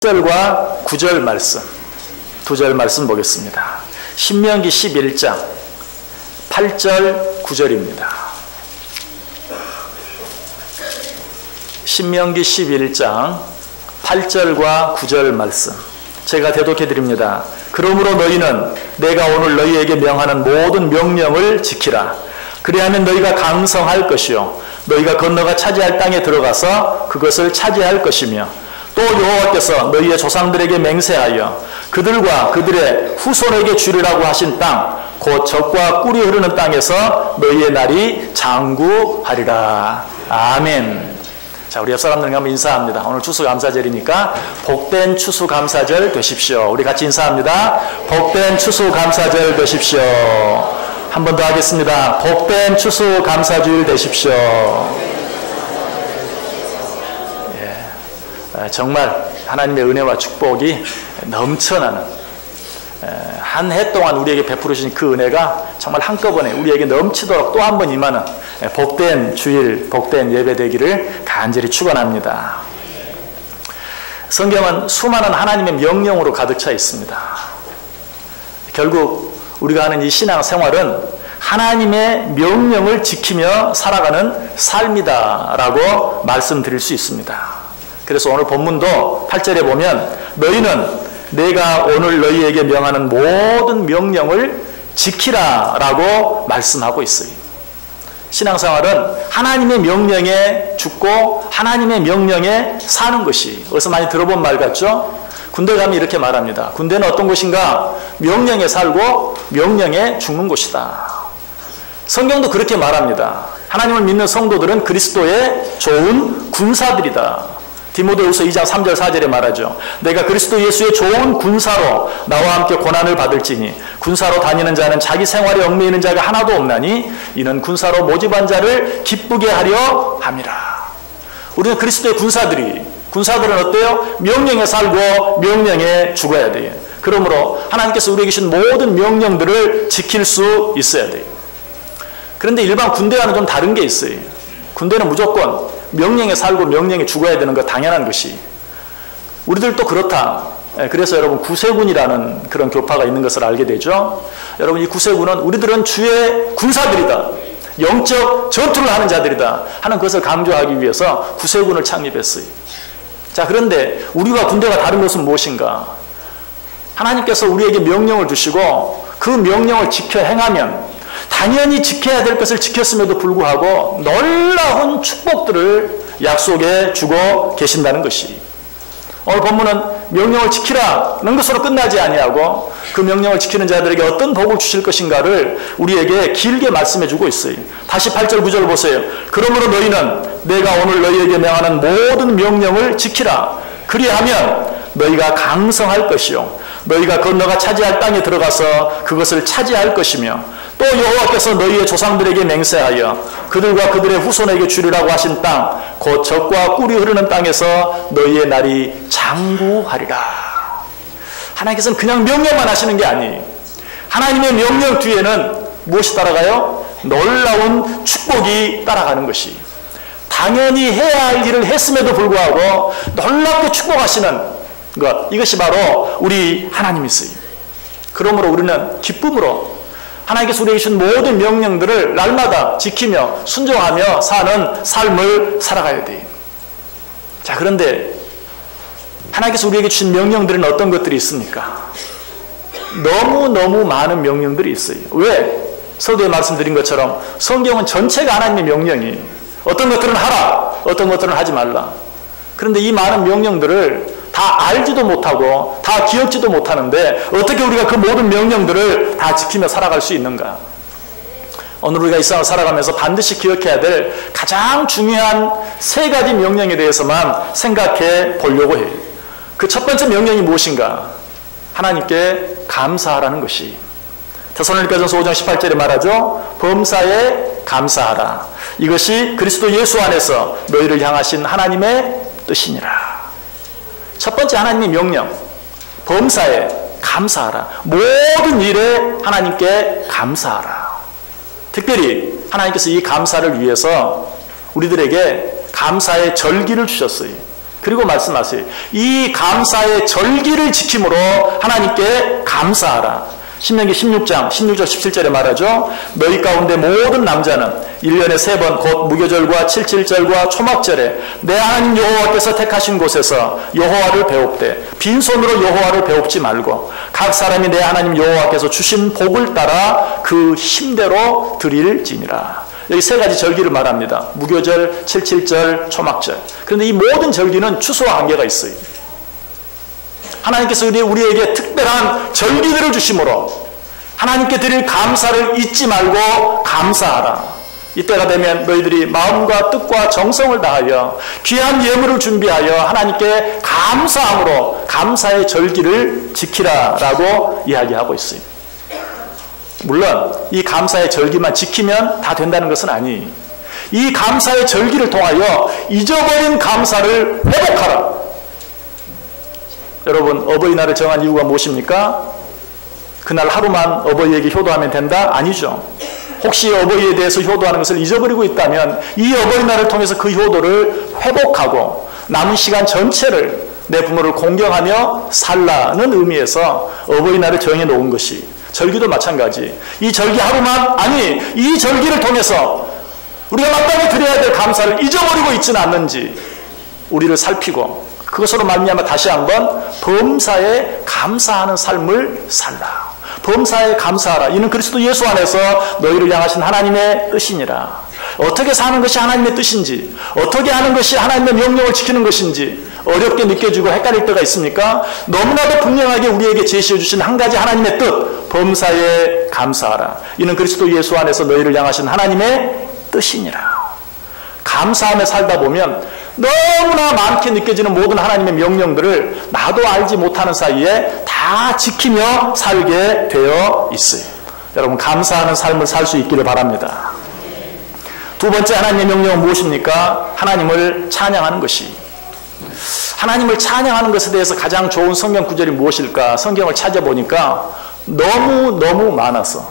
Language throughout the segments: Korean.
8절과 9절 말씀, 두 절 말씀 보겠습니다. 신명기 11장 8절 9절입니다. 신명기 11장 8절과 9절 말씀 제가 대독해 드립니다. 그러므로 너희는 내가 오늘 너희에게 명하는 모든 명령을 지키라. 그리하면 너희가 강성할 것이요 너희가 건너가 차지할 땅에 들어가서 그것을 차지할 것이며 또 여호와께서 너희의 조상들에게 맹세하여 그들과 그들의 후손에게 주리라고 하신 땅 곧 젖과 꿀이 흐르는 땅에서 너희의 날이 장구하리라. 아멘. 자, 우리 옆 사람들과 한번 인사합니다. 오늘 추수감사절이니까 복된 추수감사절 되십시오. 우리 같이 인사합니다. 복된 추수감사절 되십시오. 한 번 더 하겠습니다. 복된 추수감사주일 되십시오. 정말 하나님의 은혜와 축복이 넘쳐나는 한 해 동안 우리에게 베풀어 주신 그 은혜가 정말 한꺼번에 우리에게 넘치도록 또 한 번 임하는 복된 주일, 복된 예배 되기를 간절히 축원합니다. 성경은 수많은 하나님의 명령으로 가득 차 있습니다. 결국 우리가 하는 이 신앙생활은 하나님의 명령을 지키며 살아가는 삶이다라고 말씀드릴 수 있습니다. 그래서 오늘 본문도 8절에 보면 너희는 내가 오늘 너희에게 명하는 모든 명령을 지키라 라고 말씀하고 있어요. 신앙생활은 하나님의 명령에 죽고 하나님의 명령에 사는 것이, 어디서 많이 들어본 말 같죠? 군대 가면 이렇게 말합니다. 군대는 어떤 곳인가? 명령에 살고 명령에 죽는 곳이다. 성경도 그렇게 말합니다. 하나님을 믿는 성도들은 그리스도의 좋은 군사들이다. 디모데후서 2장 3절 4절에 말하죠. 내가 그리스도 예수의 좋은 군사로 나와 함께 고난을 받을지니 군사로 다니는 자는 자기 생활에 얽매이는 자가 하나도 없나니 이는 군사로 모집한 자를 기쁘게 하려 함이라. 우리는 그리스도의 군사들은 어때요? 명령에 살고 명령에 죽어야 돼요. 그러므로 하나님께서 우리에게 주신 모든 명령들을 지킬 수 있어야 돼요. 그런데 일반 군대와는 좀 다른 게 있어요. 군대는 무조건 명령에 살고 명령에 죽어야 되는 거 당연한 것이. 우리들도 그렇다. 그래서 여러분 구세군이라는 그런 교파가 있는 것을 알게 되죠. 여러분 이 구세군은 우리들은 주의 군사들이다. 영적 전투를 하는 자들이다 하는 것을 강조하기 위해서 구세군을 창립했어요. 자, 그런데 우리와 군대가 다른 것은 무엇인가? 하나님께서 우리에게 명령을 주시고 그 명령을 지켜 행하면 당연히 지켜야 될 것을 지켰음에도 불구하고 놀라운 축복들을 약속해 주고 계신다는 것이. 오늘 본문은 명령을 지키라는 것으로 끝나지 아니하고 그 명령을 지키는 자들에게 어떤 복을 주실 것인가를 우리에게 길게 말씀해 주고 있어요. 다시 8절 9절 보세요. 그러므로 너희는 내가 오늘 너희에게 명하는 모든 명령을 지키라. 그리하면 너희가 강성할 것이요 너희가 건너가 차지할 땅에 들어가서 그것을 차지할 것이며 또 여호와께서 너희의 조상들에게 맹세하여 그들과 그들의 후손에게 주리라고 하신 땅 곧 젖과 꿀이 흐르는 땅에서 너희의 날이 장구하리라. 하나님께서는 그냥 명령만 하시는 게 아니에요. 하나님의 명령 뒤에는 무엇이 따라가요? 놀라운 축복이 따라가는 것이. 당연히 해야 할 일을 했음에도 불구하고 놀랍게 축복하시는 것, 이것이 바로 우리 하나님이세요. 그러므로 우리는 기쁨으로 하나님께서 우리에게 주신 모든 명령들을 날마다 지키며 순종하며 사는 삶을 살아가야 돼요. 자, 그런데 하나님께서 우리에게 주신 명령들은 어떤 것들이 있습니까? 너무너무 많은 명령들이 있어요. 왜? 서두에 말씀드린 것처럼 성경은 전체가 하나님의 명령이, 어떤 것들은 하라, 어떤 것들은 하지 말라. 그런데 이 많은 명령들을 다 알지도 못하고 다 기억지도 못하는데 어떻게 우리가 그 모든 명령들을 다 지키며 살아갈 수 있는가? 오늘 우리가 이 세상을 살아가면서 반드시 기억해야 될 가장 중요한 세 가지 명령에 대해서만 생각해 보려고 해요. 그 첫 번째 명령이 무엇인가? 하나님께 감사하라는 것이. 데살로니가전서 5장 18절에 말하죠. 범사에 감사하라. 이것이 그리스도 예수 안에서 너희를 향하신 하나님의 뜻이니라. 첫 번째 하나님의 명령, 범사에 감사하라. 모든 일에 하나님께 감사하라. 특별히 하나님께서 이 감사를 위해서 우리들에게 감사의 절기를 주셨어요. 그리고 말씀하세요. 이 감사의 절기를 지킴으로 하나님께 감사하라. 신명기 16장 16절 17절에 말하죠. 너희 가운데 모든 남자는 1년에 3번 곧 무교절과 칠칠절과 초막절에 내 하나님 여호와께서 택하신 곳에서 여호와를 배웁되 빈손으로 여호와를 배웁지 말고 각 사람이 내 하나님 여호와께서 주신 복을 따라 그 힘대로 드릴지니라. 여기 3가지 절기를 말합니다. 무교절, 칠칠절, 초막절. 그런데 이 모든 절기는 추수와 관계가 있어요. 하나님께서 우리에게 특별한 절기들을 주심으로 하나님께 드릴 감사를 잊지 말고 감사하라. 이때가 되면 너희들이 마음과 뜻과 정성을 다하여 귀한 예물을 준비하여 하나님께 감사함으로 감사의 절기를 지키라라고 이야기하고 있어요. 물론 이 감사의 절기만 지키면 다 된다는 것은 아니에요. 이 감사의 절기를 통하여 잊어버린 감사를 회복하라. 여러분, 어버이날을 정한 이유가 무엇입니까? 그날 하루만 어버이에게 효도하면 된다? 아니죠. 혹시 어버이에 대해서 효도하는 것을 잊어버리고 있다면 이 어버이날을 통해서 그 효도를 회복하고 남은 시간 전체를 내 부모를 공경하며 살라는 의미에서 어버이날을 정해 놓은 것이, 절기도 마찬가지. 이 절기 하루만, 아니 이 절기를 통해서 우리가 마땅히 드려야 될 감사를 잊어버리고 있지는 않는지 우리를 살피고 그것으로 말미암아 다시 한번 범사에 감사하는 삶을 살라. 범사에 감사하라. 이는 그리스도 예수 안에서 너희를 향하신 하나님의 뜻이니라. 어떻게 사는 것이 하나님의 뜻인지, 어떻게 하는 것이 하나님의 명령을 지키는 것인지 어렵게 느껴지고 헷갈릴 때가 있습니까? 너무나도 분명하게 우리에게 제시해 주신 한 가지 하나님의 뜻, 범사에 감사하라. 이는 그리스도 예수 안에서 너희를 향하신 하나님의 뜻이니라. 감사함에 살다 보면 너무나 많게 느껴지는 모든 하나님의 명령들을 나도 알지 못하는 사이에 다 지키며 살게 되어 있어요. 여러분, 감사하는 삶을 살 수 있기를 바랍니다. 두 번째 하나님의 명령은 무엇입니까? 하나님을 찬양하는 것이. 하나님을 찬양하는 것에 대해서 가장 좋은 성경 구절이 무엇일까? 성경을 찾아보니까 너무 많아서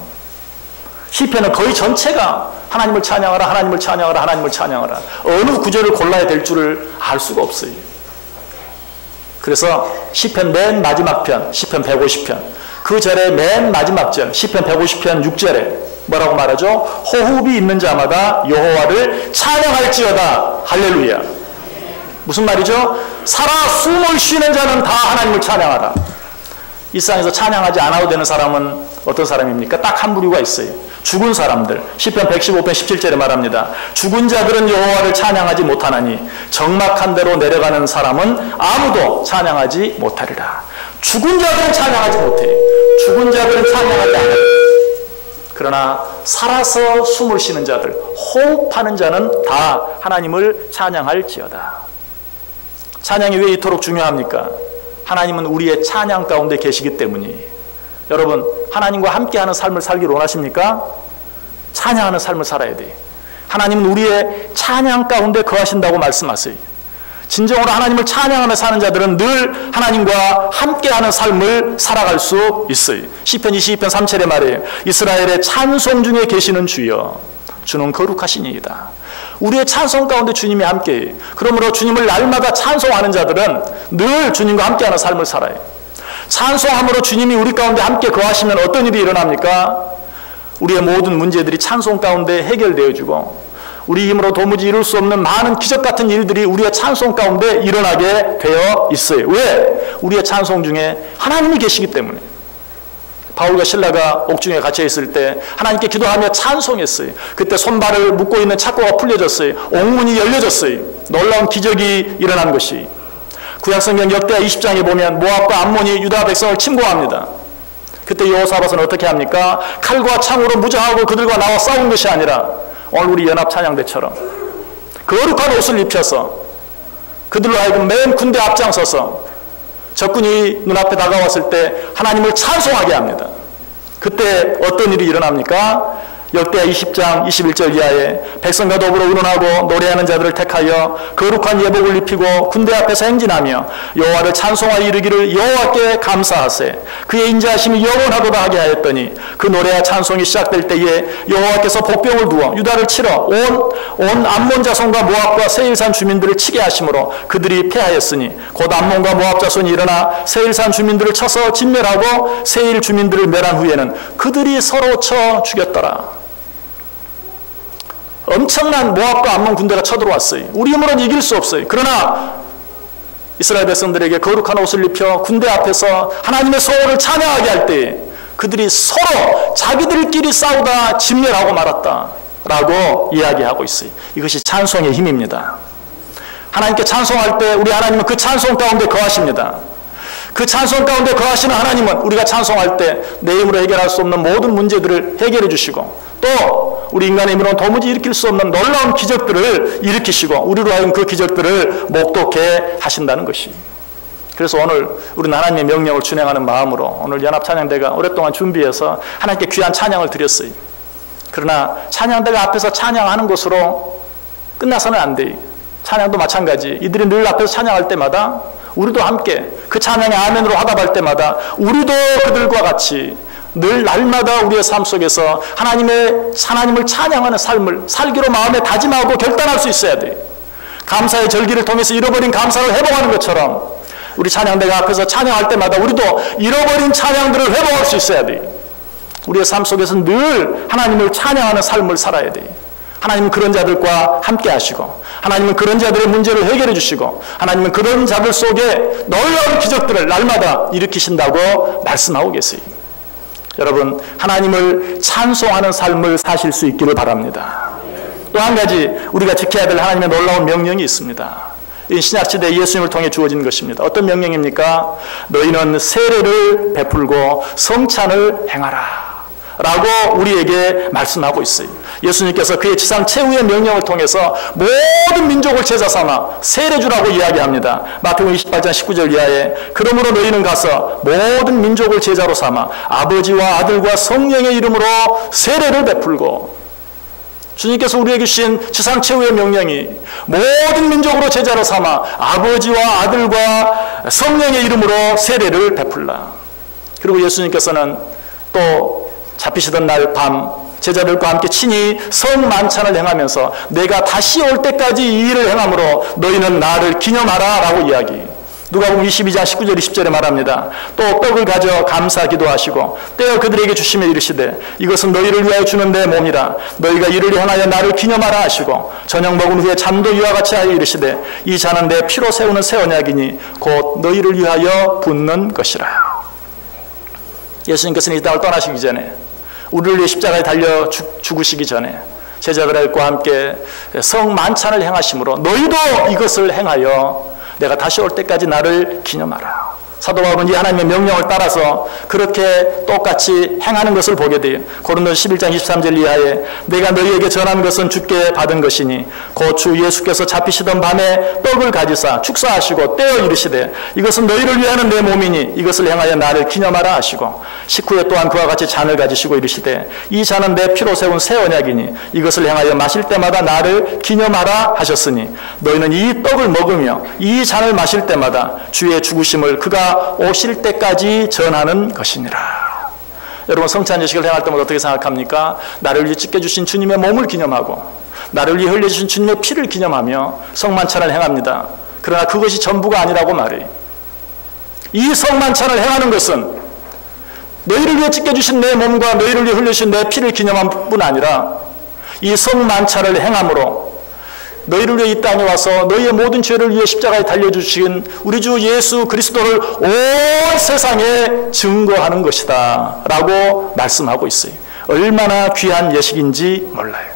시편은 거의 전체가 하나님을 찬양하라, 하나님을 찬양하라, 하나님을 찬양하라. 어느 구절을 골라야 될 줄을 알 수가 없어요. 그래서 시편 맨 마지막 편, 시편 150편, 그 절의 맨 마지막 절, 시편 150편 6절에 뭐라고 말하죠? 호흡이 있는 자마다 여호와를 찬양할지어다. 할렐루야. 무슨 말이죠? 살아 숨을 쉬는 자는 다 하나님을 찬양하라. 이 세상에서 찬양하지 않아도 되는 사람은 어떤 사람입니까? 딱 한 부류가 있어요. 죽은 사람들. 시편 115편 17절에 말합니다. 죽은 자들은 여호와를 찬양하지 못하나니 적막한 데로 내려가는 사람은 아무도 찬양하지 못하리라. 죽은 자들은 찬양하지 못해요. 죽은 자들은 찬양하지 않아요. 그러나 살아서 숨을 쉬는 자들, 호흡하는 자는 다 하나님을 찬양할지어다. 찬양이 왜 이토록 중요합니까? 하나님은 우리의 찬양 가운데 계시기 때문이에요. 여러분, 하나님과 함께하는 삶을 살기를 원하십니까? 찬양하는 삶을 살아야 돼요. 하나님은 우리의 찬양 가운데 거하신다고 말씀하세요. 진정으로 하나님을 찬양하며 사는 자들은 늘 하나님과 함께하는 삶을 살아갈 수 있어요. 시편 22편 3절에 말해요. 이스라엘의 찬송 중에 계시는 주여, 주는 거룩하시니이다. 우리의 찬송 가운데 주님이 함께해요. 그러므로 주님을 날마다 찬송하는 자들은 늘 주님과 함께하는 삶을 살아요. 찬송함으로 주님이 우리 가운데 함께 거하시면 어떤 일이 일어납니까? 우리의 모든 문제들이 찬송 가운데 해결되어지고 우리 힘으로 도무지 이룰 수 없는 많은 기적 같은 일들이 우리의 찬송 가운데 일어나게 되어 있어요. 왜? 우리의 찬송 중에 하나님이 계시기 때문에. 바울과 실라가 옥중에 갇혀 있을 때 하나님께 기도하며 찬송했어요. 그때 손발을 묶고 있는 착고가 풀려졌어요. 옥문이 열려졌어요. 놀라운 기적이 일어난 것이. 구약성경 역대하 20장에 보면 모압과 암몬이 유다 백성을 침공합니다. 그때 여호사밧은 어떻게 합니까? 칼과 창으로 무장하고 그들과 나와 싸운 것이 아니라 오늘 우리 연합찬양대처럼 거룩한 옷을 입혀서 그들로 하여금 맨 군대 앞장서서 적군이 눈앞에 다가왔을 때 하나님을 찬송하게 합니다. 그때 어떤 일이 일어납니까? 역대하 20장 21절 이하에 백성과 더불어 의논하고 노래하는 자들을 택하여 거룩한 예복을 입히고 군대 앞에서 행진하며 여호와를 찬송하여 이르기를 여호와께 감사하세 그의 인자하심이 영원하도다 하게 하였더니 그 노래와 찬송이 시작될 때에 여호와께서 복병을 두어 유다를 치러 온 암몬 자손과 모압과 세일산 주민들을 치게 하심으로 그들이 패하였으니 곧 암몬과 모압 자손이 일어나 세일산 주민들을 쳐서 진멸하고 세일 주민들을 멸한 후에는 그들이 서로 쳐 죽였더라. 엄청난 모압과 암몬 군대가 쳐들어왔어요. 우리 힘으로는 이길 수 없어요. 그러나 이스라엘 백성들에게 거룩한 옷을 입혀 군대 앞에서 하나님의 소원을 찬양하게 할 때 그들이 서로 자기들끼리 싸우다 진멸하고 말았다 라고 이야기하고 있어요. 이것이 찬송의 힘입니다. 하나님께 찬송할 때 우리 하나님은 그 찬송 가운데 거하십니다. 그 찬송 가운데 거하시는 하나님은 우리가 찬송할 때 내 힘으로 해결할 수 없는 모든 문제들을 해결해 주시고 또 우리 인간의 힘으로는 도무지 일으킬 수 없는 놀라운 기적들을 일으키시고 우리로 하여금 그 기적들을 목도케 하신다는 것이. 그래서 오늘 우리는 하나님의 명령을 준행하는 마음으로 오늘 연합찬양대가 오랫동안 준비해서 하나님께 귀한 찬양을 드렸어요. 그러나 찬양대가 앞에서 찬양하는 것으로 끝나서는 안 돼요. 찬양도 마찬가지. 이들이 늘 앞에서 찬양할 때마다 우리도 함께 그 찬양의 아멘으로 화답할 때마다 우리도 그들과 같이 늘 날마다 우리의 삶 속에서 하나님을 찬양하는 삶을 살기로 마음에 다짐하고 결단할 수 있어야 돼요. 감사의 절기를 통해서 잃어버린 감사를 회복하는 것처럼 우리 찬양대가 앞에서 찬양할 때마다 우리도 잃어버린 찬양들을 회복할 수 있어야 돼요. 우리의 삶 속에서 늘 하나님을 찬양하는 삶을 살아야 돼요. 하나님은 그런 자들과 함께 하시고 하나님은 그런 자들의 문제를 해결해 주시고 하나님은 그런 자들 속에 놀라운 기적들을 날마다 일으키신다고 말씀하고 계세요. 여러분, 하나님을 찬송하는 삶을 사실 수 있기를 바랍니다. 또 한 가지 우리가 지켜야 될 하나님의 놀라운 명령이 있습니다. 이 신약시대 예수님을 통해 주어진 것입니다. 어떤 명령입니까? 너희는 세례를 베풀고 성찬을 행하라 라고 우리에게 말씀하고 있어요. 예수님께서 그의 지상 최후의 명령을 통해서 모든 민족을 제자 삼아 세례주라고 이야기합니다. 마태복음 28장 19절 이하에 그러므로 너희는 가서 모든 민족을 제자로 삼아 아버지와 아들과 성령의 이름으로 세례를 베풀고, 주님께서 우리에게 주신 지상 최후의 명령이 모든 민족으로 제자로 삼아 아버지와 아들과 성령의 이름으로 세례를 베풀라. 그리고 예수님께서는 또 잡히시던 날 밤 제자들과 함께 친히 성만찬을 행하면서 내가 다시 올 때까지 이 일을 행함으로 너희는 나를 기념하라 라고 이야기. 누가복음 22장 19절 20절에 말합니다. 또 떡을 가져 감사 기도하시고 떼어 그들에게 주시며 이르시되 이것은 너희를 위하여 주는 내 몸이라 너희가 이를 행하여 나를 기념하라 하시고 저녁 먹은 후에 잔도 이와 같이 하여 이르시되 이 잔은 내 피로 세우는 새 언약이니 곧 너희를 위하여 붓는 것이라. 예수님께서는 이 땅을 떠나시기 전에 우리를 위해 십자가에 달려 죽으시기 전에 제자들과 함께 성만찬을 행하심으로 너희도 이것을 행하여 내가 다시 올 때까지 나를 기념하라. 사도 바울은 이 하나님의 명령을 따라서 그렇게 똑같이 행하는 것을 보게 돼요. 고린도서 11장 23절 이하에 내가 너희에게 전한 것은 주께 받은 것이니 곧 주 예수께서 잡히시던 밤에 떡을 가지사 축사하시고 떼어 이르시되 이것은 너희를 위하는 내 몸이니 이것을 행하여 나를 기념하라 하시고 식후에 또한 그와 같이 잔을 가지시고 이르시되 이 잔은 내 피로 세운 새 언약이니 이것을 행하여 마실 때마다 나를 기념하라 하셨으니 너희는 이 떡을 먹으며 이 잔을 마실 때마다 주의 죽으심을 그가 오실 때까지 전하는 것이니라. 여러분, 성찬예식을 행할 때마다 어떻게 생각합니까? 나를 위해 찢겨주신 주님의 몸을 기념하고 나를 위해 흘려주신 주님의 피를 기념하며 성만찬을 행합니다. 그러나 그것이 전부가 아니라고 말해요. 이 성만찬을 행하는 것은 너희를 위해 찢겨주신 내 몸과 너희를 위해 흘려주신 내 피를 기념한 뿐 아니라 이 성만찬을 행함으로 너희를 위해 이 땅에 와서 너희의 모든 죄를 위해 십자가에 달려주신 우리 주 예수 그리스도를 온 세상에 증거하는 것이다 라고 말씀하고 있어요. 얼마나 귀한 예식인지 몰라요.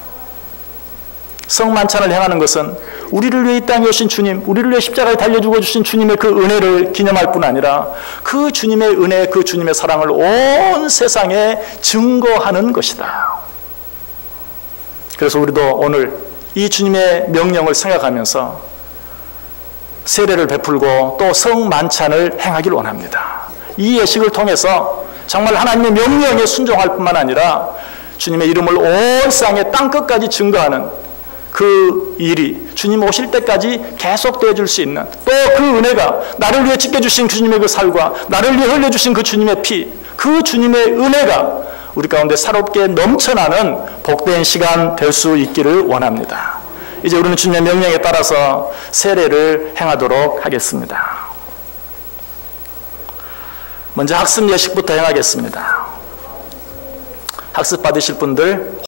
성만찬을 행하는 것은 우리를 위해 이 땅에 오신 주님, 우리를 위해 십자가에 달려 죽어주신 주님의 그 은혜를 기념할 뿐 아니라 그 주님의 은혜, 그 주님의 사랑을 온 세상에 증거하는 것이다. 그래서 우리도 오늘 이 주님의 명령을 생각하면서 세례를 베풀고 또 성만찬을 행하기를 원합니다. 이 예식을 통해서 정말 하나님의 명령에 순종할 뿐만 아니라 주님의 이름을 온 세상의 땅끝까지 증거하는 그 일이 주님 오실 때까지 계속되어 줄 수 있는, 또 그 은혜가 나를 위해 지켜주신 그 주님의 그 살과 나를 위해 흘려주신 그 주님의 피, 그 주님의 은혜가 우리 가운데 새롭게 넘쳐나는 복된 시간 될 수 있기를 원합니다. 이제 우리는 주님의 명령에 따라서 세례를 행하도록 하겠습니다. 먼저 학습 예식부터 행하겠습니다. 학습 받으실 분들